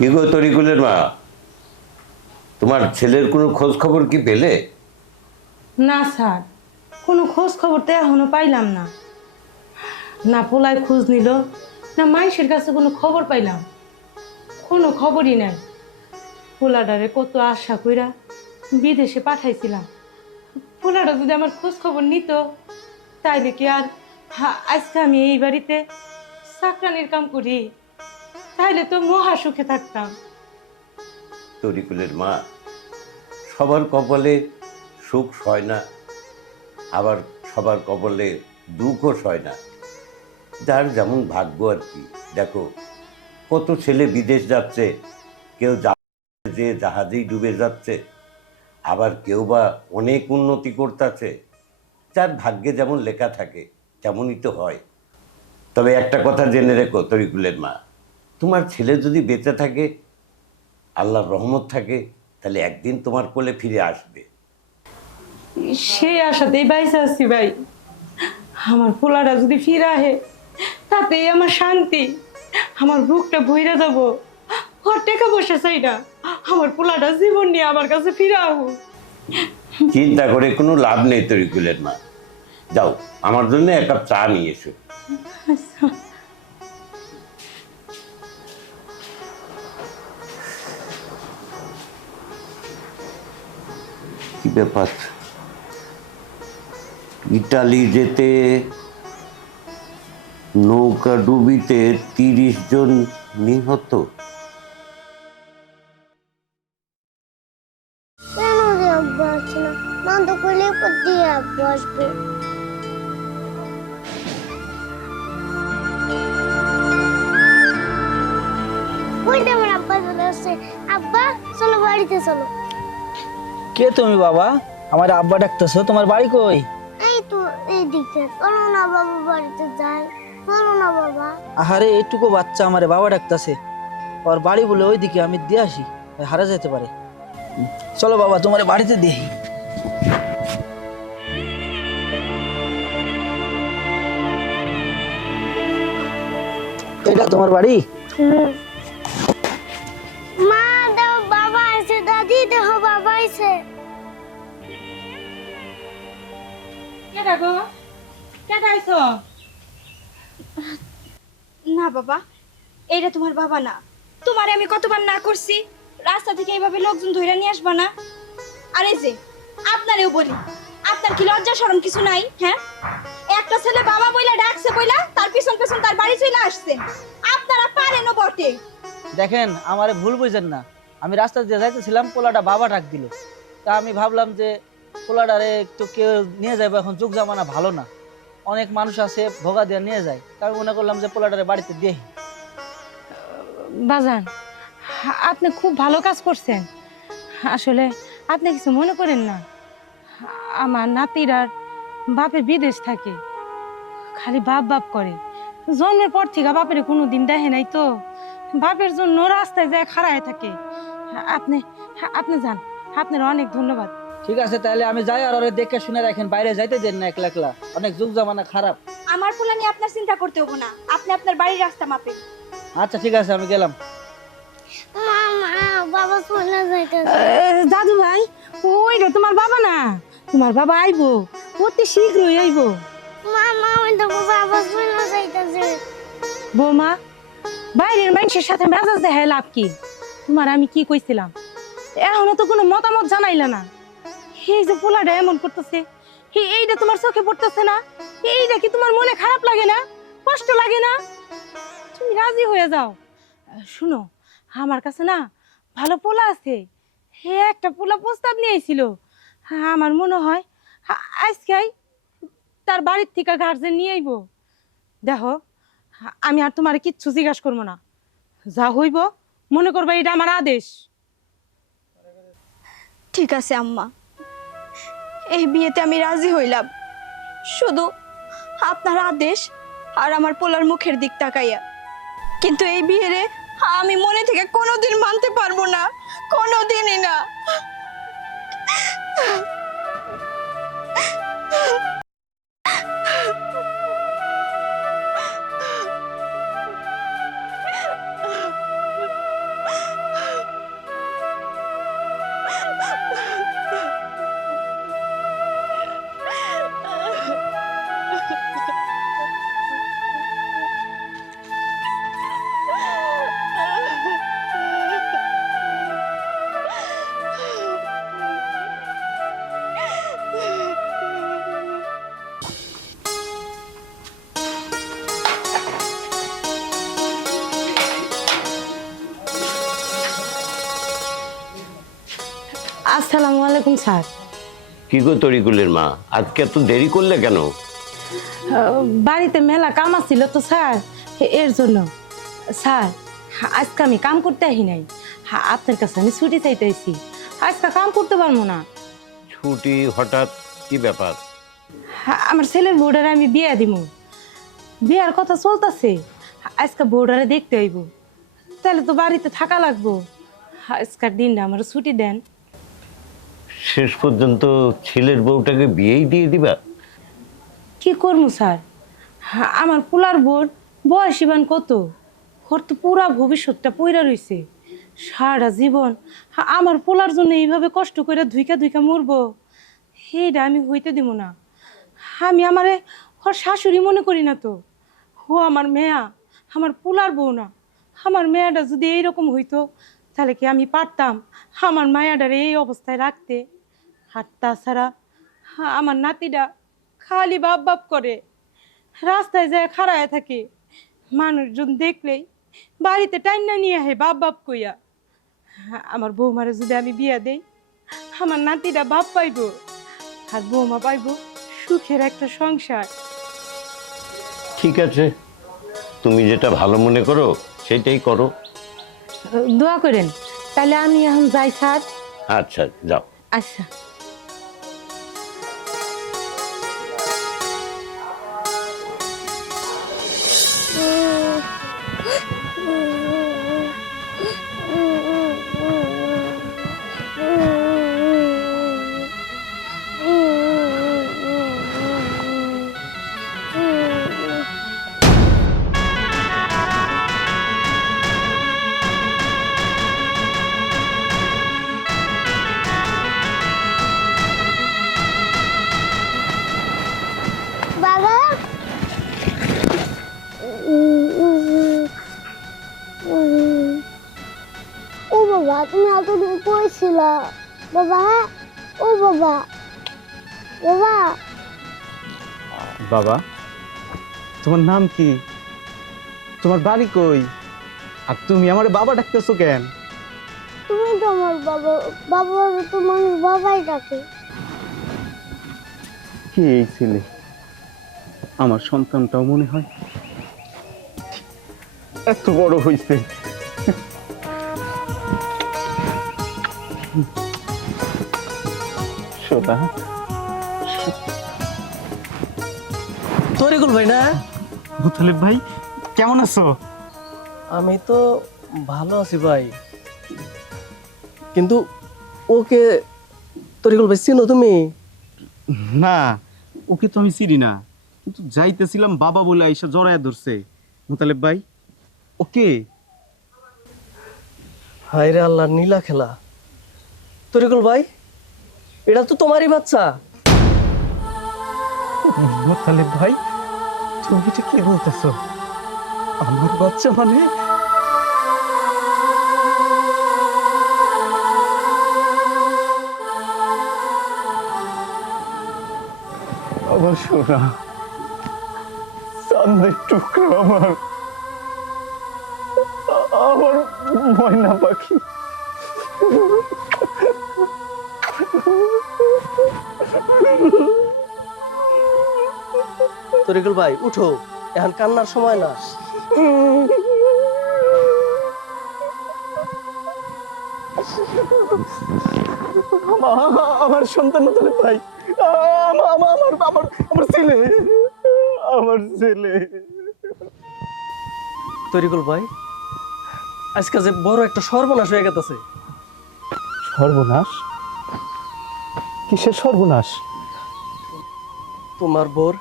কি গো তরিকুলের মা, তোমার ছেলের কোনো খোঁজ খবর কি পেলে? না স্যার, কোনো খোঁজ খবর তো এখনও পাইলাম না। না পোলায় খোঁজ নিল, না মাইশের কাছে কোনো খবর পাইলাম। কোনো খবরই নাই। পোলাডারে কত আশা কইরা বিদেশে পাঠাইছিলাম। পোলাটা যদি আমার খোঁজ খবর নিত, তাইলে কি আর আজকে আমি এই বাড়িতে চাকরানির কাম করি? তাইলে তো মহা সুখে থাকতাম। তরিকুলের মা, সবার কপালে সুখ সয় না, আবার সবার কপালে দুঃখও সয় না। যার যেমন ভাগ্য আর কি। দেখো, কত ছেলে বিদেশ যাচ্ছে, কেউ যে জাহাজেই ডুবে যাচ্ছে, আবার কেউ বা অনেক উন্নতি করতেছে। যার ভাগ্যে যেমন লেখা থাকে, তেমনই তো হয়। তবে একটা কথা জেনে রেখো তরিকুলের মা তোমার ছেলে যদি বেঁচে থাকে আল্লাহর রহমত থাকে তাহলে একদিন তোমার কোলে ফিরে আসবে। সেই আশাতেই বাইসে আসছি ভাই। আমার পোলাটা যদি ফিরে আহে তাতেই আমার শান্তি। আমার বুকটা ভইরা যাব। ওর টাকা পয়সা চাই না। আমার পোলাটা জীবন নিয়ে আমার কাছে ফিরে আহু। চিন্তা করে কোনো লাভ নেই তরিকুলের মা। যাও আমার জন্য এক কাপ চা নিয়ে এসো। কি ব্যাপার। ইটালি যেতে নৌকা ডুবিতে তিরিশ জন নিহত। আব্বা চলো বাড়িতে চলো। কে তুমি বাবা? আমার আব্বা ডাকতেছো তোমার বাড়ি কই? এই তো এই দিকে। চলো না বাবা বাড়িতে যাই। চলো না বাবা। আহারে এইটুকু বাচ্চা আমারে বাবা ডাকতেছে। ওর বাড়ি বলে ওইদিকে আমি দিয়ে আসি হারা যেতে পারে। চলো বাবা তোমার বাড়িতে দিই এটা তোমার বাড়ি? মা দেখো বাবা আছে। দাদি দেখো বাবা। কেডা গো? কেডা আইছো? না বাবা এইটা তোমার বাবা না। তোমারে আমি কতবার না করছি রাস্তা থেকে এইভাবে লোকজন ধরে নিয়ে আসবা না? আর এই যে আপনারেও বলি আপনার কি লজ্জা শরম কিছু নাই হ্যাঁ? একটা ছেলে বাবা বইলা ডাকছে বইলা তার পিছন পিছন তার বাড়ি চলে আসছেন আপনারা পারেনও বটে। দেখেন আমারে ভুল বুঝেন না। আমি রাস্তা দিয়ে যাইতেছিলাম পোলাটা বাবা ডাক দিল। তা আমি ভাবলাম যে পোলাটারে একটু কেউ নিয়ে যাবে এখন যুগ জামানা ভালো না। অনেক মানুষ আছে, ভোগা দিয়ে নিয়ে যায়। তা আমি মনে করলাম যে পোলাটারে বাড়িতে দিয়ে বাজান, আপনি খুব ভালো কাজ করছেন। আসলে আপনি কিছু মনে করেন না। আমার নাতির আর বাপের বিদেশ থাকে। খালি বাপ বাপ করে। জন্মের পর থেকে বাপের কোনো দিন দেখে নাই তো। বাপের জন্য রাস্তায় যায় খাড়ায় থাকে। আপনি আপনি যান। আপনার অনেক ধন্যবাদ। ঠিক আছে তাহলে আমি যাই আর ওরে দেখে শুনে রাখেন বাইরে যাইতে দেন না একলা একলা। অনেক যুগ জামানা খারাপ। আমার পোলা নিয়ে আপনার চিন্তা করতে হব না। আপনি আপনার বাড়ির রাস্তা মাপেন। আচ্ছা ঠিক আছে আমি গেলাম। মা মা বাবা চলে যাইতেছে। দাদু ভাই ওইটা তোমার বাবা না? তোমার বাবা আইবো অতি শীঘ্রই আইবো। মা মা ওই দেখো বাবা চলে যাইতেছে। বৌমা বাইরের মানুষের সাথে মেজাজ দেখায় লাভ কি? তোমার আমি কি কইছিলাম? এখনও তো কোনো মতামত জানাইলে না। এই যে পোলাটা এমন করতেছে, হে এইটা তোমার চোখে পড়তেছে না? এইটা কি তোমার মনে খারাপ লাগে না? কষ্ট লাগে না? তুমি রাজি হয়ে যাও। শুনো, আমার কাছে না ভালো পোলা আছে। হে একটা পোলা প্রস্তাব নিয়ে আইছিল আমার মনে হয় আজকেই তার বাড়ির থেকে গার্জেন নিয়ে আইবো। দেখো, আমি আর তোমার কিচ্ছু জিজ্ঞাসা করব না। যা হইব, মনে করব এটা আমার আদেশ। ঠিক আছে, আম্মা। এই বিয়েতে আমি রাজি হইলাম। শুধু আপনার আদেশ আর আমার পোলার মুখের দিক তাকাইয়া। কিন্তু এই বিয়েরে আমি মনে থেকে কোনোদিন মানতে পারব না, কোনোদিনই না। আসসালামু আলাইকুম স্যার। কি গো তরিকুলের মা? আজকে এত দেরি করলে কেন? বাড়িতে মেলা কাম আছিল তো স্যার। এর জন্য। স্যার আজকে আমি কাম করতে আহি নাই। আপনার কাছে আমি ছুটি চাইতে আইছি আজকে কাম করতে পারব না। ছুটি হঠাৎ কি ব্যাপার? আমার ছেলের বোর্ডারে আমি বিয়া দিব বিয়ার কথা চলতেছে। আজকে বোর্ডারে দেখতে আইব। তাহলে তো বাড়িতে থাকা লাগবো। আজকের দিনটা আমার ছুটি দেন। শেষ পর্যন্ত ছেলের বউটাকে বিয়েই দিয়ে দিবা? কি করব স্যার? হা- আমার পোলার বোর্ড বয়স ইবান কত? ওর তো পুরা ভবিষ্যৎটা পইরা রইছে। সারা জীবন আমার পোলার জন্য এইভাবে কষ্ট করে ধুইকা ধুইকা মরবো, সেইটা আমি হইতে দিব না। আমি আমারে ওর শাশুড়ি মনে করি না তো। ও আমার মেয়া, আমার পোলার বউ না। আমার মেয়াটা যদি এইরকম হইতো তাহলে কি আমি পারতাম? আমার মায়াটারে এই অবস্থায় রাখতে? আর তাছাড়া আমার নাতিটা খালি বাপ বাপ করে। রাস্তায় যায় খাড়ায় থাকে। মানুষজন দেখলেই বাড়িতে টাইনা নিয়ে আহে বাপ বাপ কইয়া। আমার বৌমারে যদি আমি বিয়া দেই, আমার নাতিটা বাপ পাইব। আর বৌমা পাইব সুখের একটা সংসার। ঠিক আছে। তুমি যেটা ভালো মনে করো, সেটাই করো। দোয়া করেন। তাহলে আমি এখন যাই স্যার। আচ্ছা যাও। আচ্ছা। কইছিল বাবা ও বাবা বাবা। বাবা তোমার নাম কি? তোমার বাড়ি কই? আর তুমি আমার বাবা ডাকতেছো কেন? তুমি তো আমার বাবা বাবা তো মানুষ বাবাই ডাকে। কি এই ছেলে? আমার সন্তানটাও মনে হয়। এত বড় হইছে। সোদা তরিকুল ভাই না? মুতালিব ভাই কেমন আছো? আমি তো ভালো আছি ভাই। কিন্তু ওকে তরিকুল ভাই চিনো তুমি? না ওকে তো আমি চিনি না। কিন্তু যাইতেছিলাম বাবা বলে আইসা জড়ায় ধরছে। মুতালেব ভাই ওকে? হায় রে আল্লাহ নীলা খেলা। তরিকুল ভাই, এটা তো তোমারই বাচ্চা। মুতালেব ভাই, তুমি এটা কি বলতেছো? আমার বাচ্চা মানে? আমার ময়না পাখি। তরিকুল ভাই উঠো। এখন কান্নার সময় না। আমা- আমার সন্তান মুতালেব ভাই। আমা- আমা- আমার আমার আমার ছেলে। আমার ছেলে। তরিকুল ভাই আজকে যে বড় একটা সর্বনাশ হয়ে গেছে। সর্বনাশ? কিসের সর্বনাশ? তোমার বোর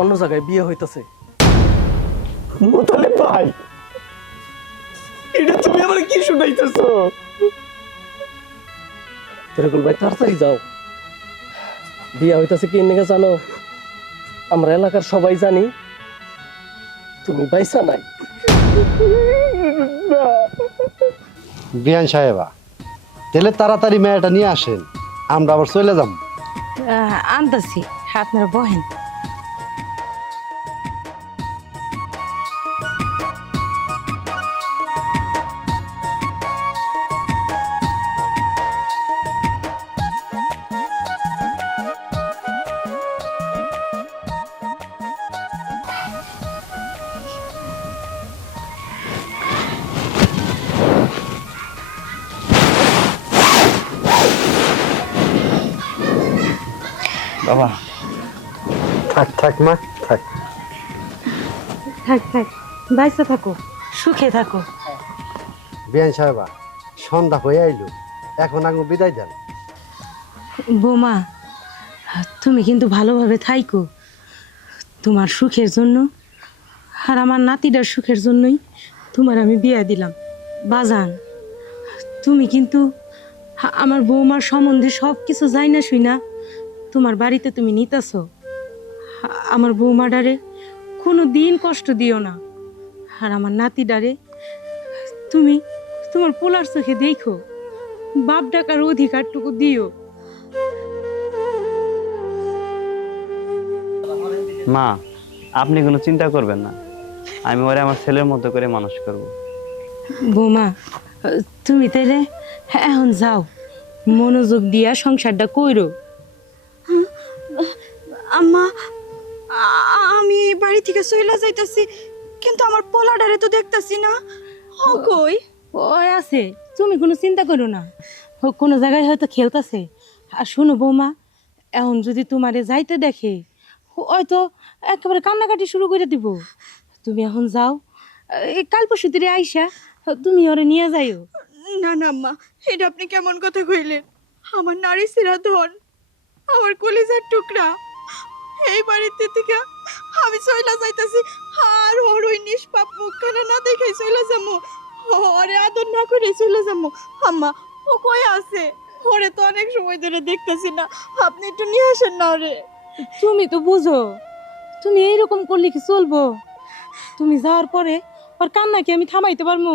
অন্য জায়গায় বিয়ে হইতাছে। মোতালে ভাই! এটা তুমি আমার কি শুনাইতেছো? তরিকুল ভাই তাড়াতাড়ি যাও। বিয়ে হইতাছে কি এনেকে জানো? আমরা এলাকার সবাই জানি। তুমি বাইসা নাই। বিয়ান সাহেবা তাহলে তাড়াতাড়ি মেয়েটা নিয়ে আসেন আমরা আবার চলে যাব। আনতেছি আনতাছি আপনারা বহেন। বাবা। থাক থাক মা থাক। থাক থাক বাইসা থাকো সুখে থাকো। বিয়ান সাহেবা সন্ধ্যা হয়ে আইলো এখন আঙু বিদায় দেন। বোমা তুমি কিন্তু ভালোভাবে থাইকো। তোমার সুখের জন্য আর আমার নাতিটার সুখের জন্যই তোমার আমি বিয়ে দিলাম। বাজান তুমি কিন্তু আমার বৌমার সম্বন্ধে সব কিছু যাই না শুই না তোমার বাড়িতে তুমি নিতেছ? আমার বৌমাডারে কোনো দিন কষ্ট দিও না। আর আমার নাতি ডারে তুমি তোমার পোলার চোখে দেখো বাপ ডাকার অধিকারটুকু দিও। মা আপনি কোনো চিন্তা করবেন না। আমি ওরে আমার ছেলের মতো করে মানুষ করব। বৌমা তুমি তাইলে এখন যাও। মনোযোগ দিয়া সংসারটা কইরো। আম্মা আমি এই বাড়ি থেকে চইলা যাইতাছি কিন্তু আমার পোলাডারে তো দেখতাছি না। ও কই? ওই আছে তুমি কোনো চিন্তা করো না। ও কোনো জায়গায় হয়তো খেলতেছে। আর শোনো বৌমা এখন যদি তোমারে যাইতে দেখে হয়তো একেবারে কান্নাকাটি শুরু করে দিব। তুমি এখন যাও এই কাল পরশু দিনে আইসা তুমি ওরে নিয়ে যাইও। না না আম্মা এটা আপনি কেমন কথা কইলেন? আমার নারী সিরা ধন আমার কলিজার টুকরা। এই বাড়িতে থেকে আমি চইলা যাইতাছি, আর ওর ওই নিষ্পাপ মুখখানা না দেখেই চইলা যাব ওরে আদর না করে চলে যাব আম্মা, ও কই আছে? ওরে তো অনেক সময় ধরে দেখতেছি না। আপনি একটু নিয়ে আসেন না ওরে। তুমি তো বুঝো, তুমি এইরকম করলে কি চলবো? তুমি যাওয়ার পরে ওর কান্না কি আমি থামাইতে পারব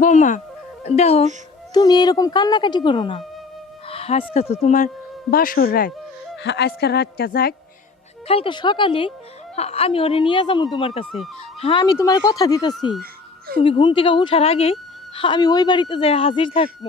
বৌমা, দেখো, তুমি এরকম কান্নাকাটি করো না। আজকে তো তোমার বাসর রাত। আজকের রাতটা যাক কালকে সকালে আমি ওরে নিয়ে যাব তোমার কাছে। হ্যাঁ আমি তোমার কথা দিতেছি। তুমি ঘুম থেকে উঠার আগে আমি ওই বাড়িতে যাই হাজির থাকব।